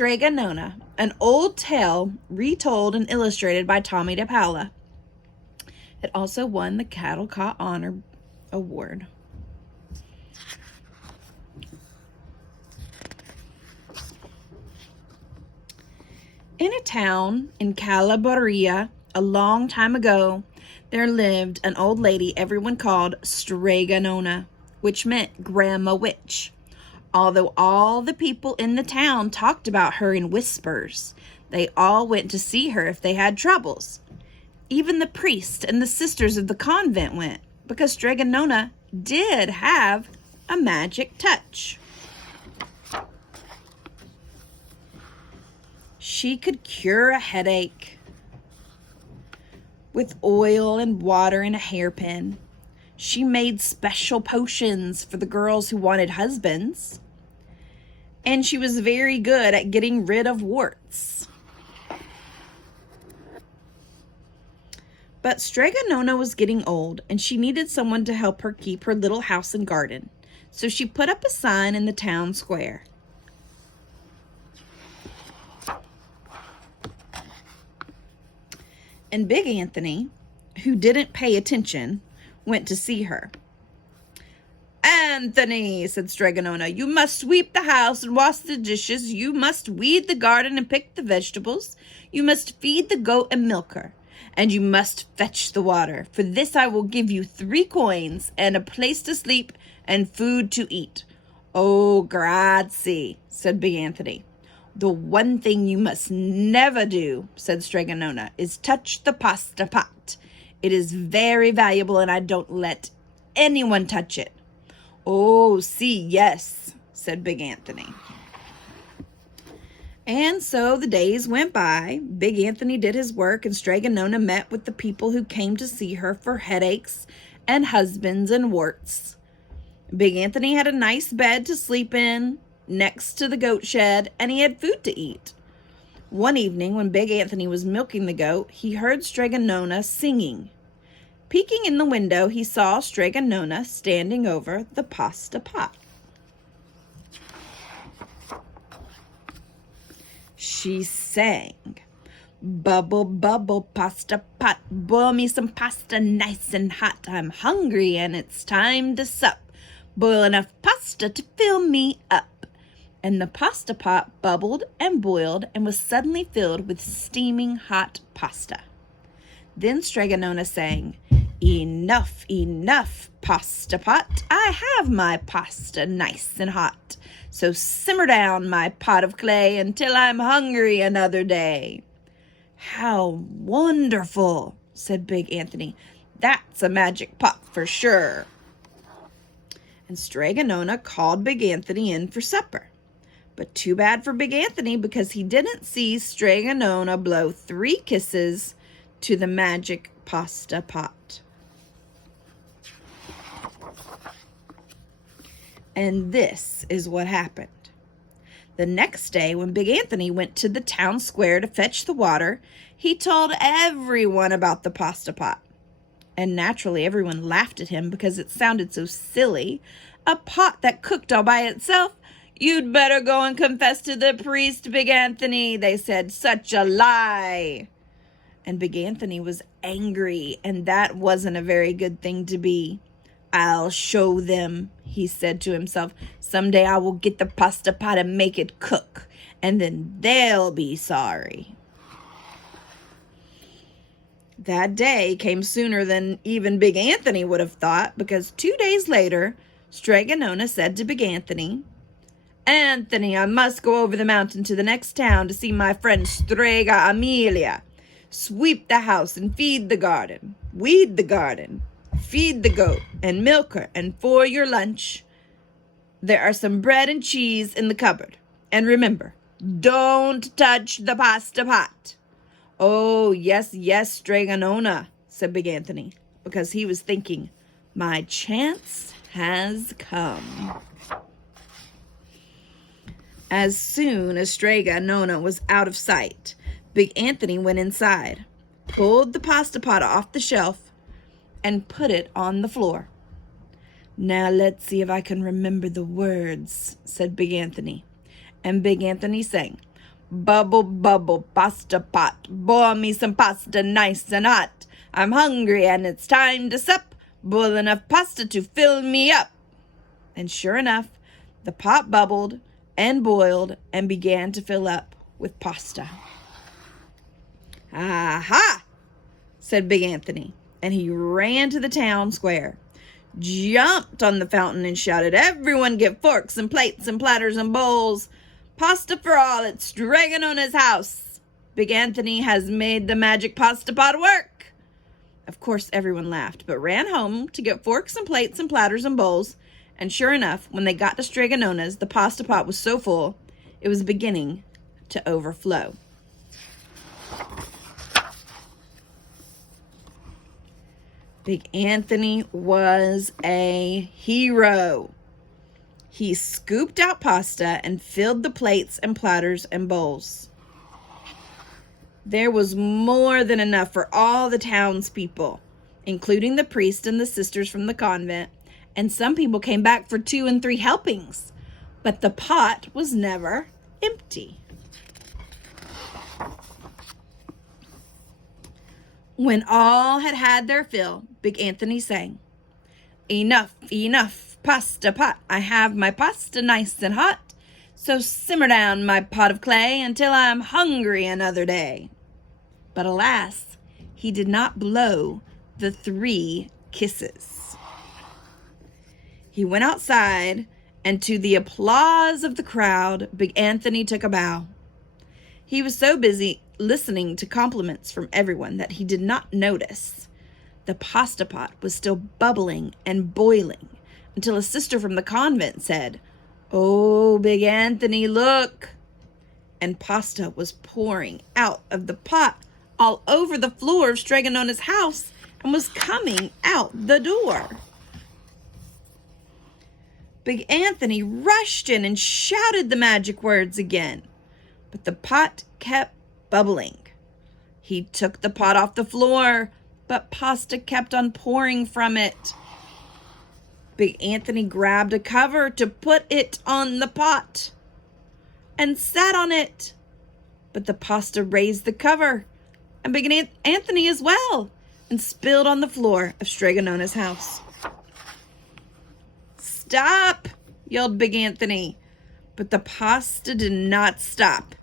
Strega Nona, an old tale retold and illustrated by Tommy DePaola. It also won the Caldecott Honor Award. In a town in Calabria, a long time ago, there lived an old lady everyone called Strega Nona, which meant Grandma Witch. Although all the people in the town talked about her in whispers, they all went to see her if they had troubles. Even the priest and the sisters of the convent went, because Strega Nona did have a magic touch. She could cure a headache with oil and water and a hairpin. She made special potions for the girls who wanted husbands. And she was very good at getting rid of warts. But Strega Nona was getting old, and she needed someone to help her keep her little house and garden. So she put up a sign in the town square. And Big Anthony, who didn't pay attention, went to see her. "Anthony," said Strega Nona, "you must sweep the house and wash the dishes. You must weed the garden and pick the vegetables. You must feed the goat and milk her. And you must fetch the water. For this I will give you 3 coins and a place to sleep and food to eat." "Oh, grazie," said Big Anthony. "The one thing you must never do," said Strega Nona, "is touch the pasta pot. It is very valuable and I don't let anyone touch it." "Oh, see, yes," said Big Anthony. And so the days went by. Big Anthony did his work, and Strega Nona met with the people who came to see her for headaches and husbands and warts. Big Anthony had a nice bed to sleep in next to the goat shed, and he had food to eat. One evening, when Big Anthony was milking the goat, he heard Strega Nona singing. Peeking in the window, he saw Strega Nona standing over the pasta pot. She sang, "Bubble, bubble, pasta pot, boil me some pasta nice and hot. I'm hungry and it's time to sup. Boil enough pasta to fill me up." And the pasta pot bubbled and boiled and was suddenly filled with steaming hot pasta. Then Strega Nona sang, "Enough, enough, pasta pot. I have my pasta nice and hot. So simmer down, my pot of clay, until I'm hungry another day." "How wonderful," said Big Anthony. "That's a magic pot for sure." And Strega Nona called Big Anthony in for supper. But too bad for Big Anthony, because he didn't see Strega Nona blow 3 kisses to the magic pasta pot. And this is what happened. The next day, when Big Anthony went to the town square to fetch the water, he told everyone about the pasta pot. And naturally, everyone laughed at him because it sounded so silly. "A pot that cooked all by itself? You'd better go and confess to the priest, Big Anthony," they said. "Such a lie." And Big Anthony was angry, and that wasn't a very good thing to be. "I'll show them," he said to himself. "Someday I will get the pasta pot and make it cook, and then they'll be sorry." That day came sooner than even Big Anthony would have thought, because 2 days later, Strega Nona said to Big Anthony, "Anthony, I must go over the mountain to the next town to see my friend Strega Amelia. Sweep the house and feed the garden. Weed the garden. Feed the goat and milk her. And for your lunch, there are some bread and cheese in the cupboard. And remember, don't touch the pasta pot." "Oh, yes, yes, Strega Nona," said Big Anthony, because he was thinking, "My chance has come." As soon as Strega Nona was out of sight, Big Anthony went inside, pulled the pasta pot off the shelf, and put it on the floor. "Now let's see if I can remember the words," said Big Anthony. And Big Anthony sang, Bubble, bubble, pasta pot, boil me some pasta nice and hot. I'm hungry and it's time to sup. Boil enough pasta to fill me up. And sure enough, the pot bubbled and boiled and began to fill up with pasta. "Aha!" said Big Anthony, and he ran to the town square, jumped on the fountain and shouted, "Everyone get forks and plates and platters and bowls. Pasta for all at Strega Nona's house. Big Anthony has made the magic pasta pot work." Of course, everyone laughed, but ran home to get forks and plates and platters and bowls. And sure enough, when they got to Strega Nona's, the pasta pot was so full, it was beginning to overflow. Big Anthony was a hero. He scooped out pasta and filled the plates and platters and bowls. There was more than enough for all the townspeople, including the priest and the sisters from the convent, and some people came back for 2 and 3 helpings, but the pot was never empty. When all had had their fill, Big Anthony sang, "Enough, enough, pasta pot, I have my pasta nice and hot. So simmer down my pot of clay until I'm hungry another day." But alas, he did not blow the 3 kisses. He went outside, and to the applause of the crowd, Big Anthony took a bow. He was so busy listening to compliments from everyone that he did not notice the pasta pot was still bubbling and boiling until a sister from the convent said, "Oh, Big Anthony, look." And pasta was pouring out of the pot all over the floor of Strega Nona's house and was coming out the door. Big Anthony rushed in and shouted the magic words again, but the pot kept bubbling. He took the pot off the floor, but pasta kept on pouring from it. Big Anthony grabbed a cover to put it on the pot and sat on it, but the pasta raised the cover and Big Anthony as well and spilled on the floor of Strega Nona's house. "Stop!" yelled Big Anthony, but the pasta did not stop,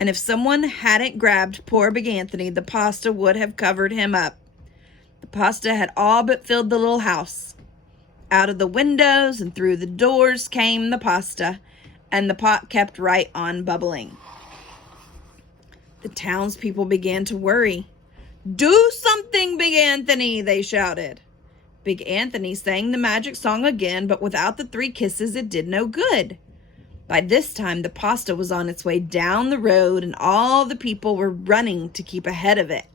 and if someone hadn't grabbed poor Big Anthony, the pasta would have covered him up. The pasta had all but filled the little house. Out of the windows and through the doors came the pasta, and the pot kept right on bubbling. The townspeople began to worry. "Do something, Big Anthony," they shouted. Big Anthony sang the magic song again, but without the 3 kisses, it did no good. By this time, the pasta was on its way down the road, and all the people were running to keep ahead of it.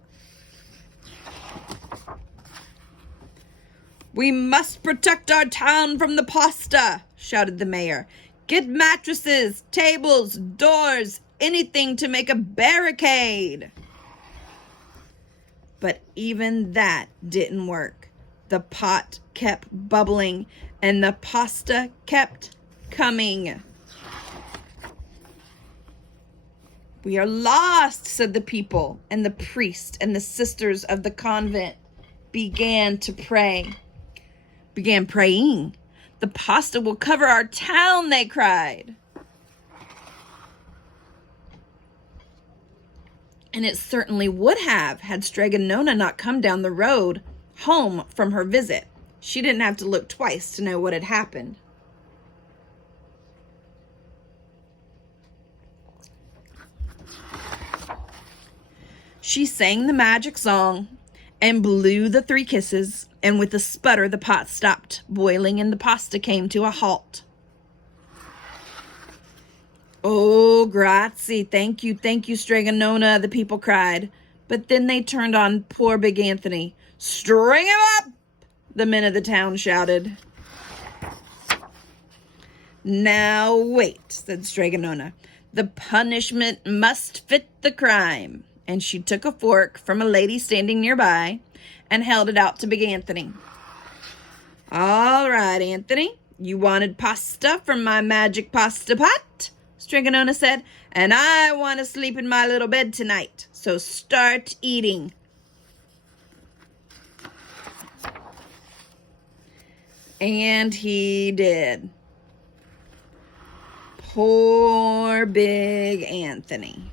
"We must protect our town from the pasta," shouted the mayor. "Get mattresses, tables, doors, anything to make a barricade." But even that didn't work. The pot kept bubbling, and the pasta kept coming. "We are lost," said the people, and the priest and the sisters of the convent began praying. "The pasta will cover our town," they cried. And it certainly would have had Strega Nona not come down the road home from her visit. She didn't have to look twice to know what had happened. She sang the magic song and blew the 3 kisses, and with a sputter the pot stopped boiling and the pasta came to a halt. "Oh, grazie, thank you, Strega Nona," the people cried. But then they turned on poor Big Anthony. "String him up!" the men of the town shouted. "Now wait," said Strega Nona. "The punishment must fit the crime." And she took a fork from a lady standing nearby and held it out to Big Anthony. "All right, Anthony, you wanted pasta from my magic pasta pot, Strega Nona said, "and I want to sleep in my little bed tonight, so start eating." And he did. Poor big Anthony.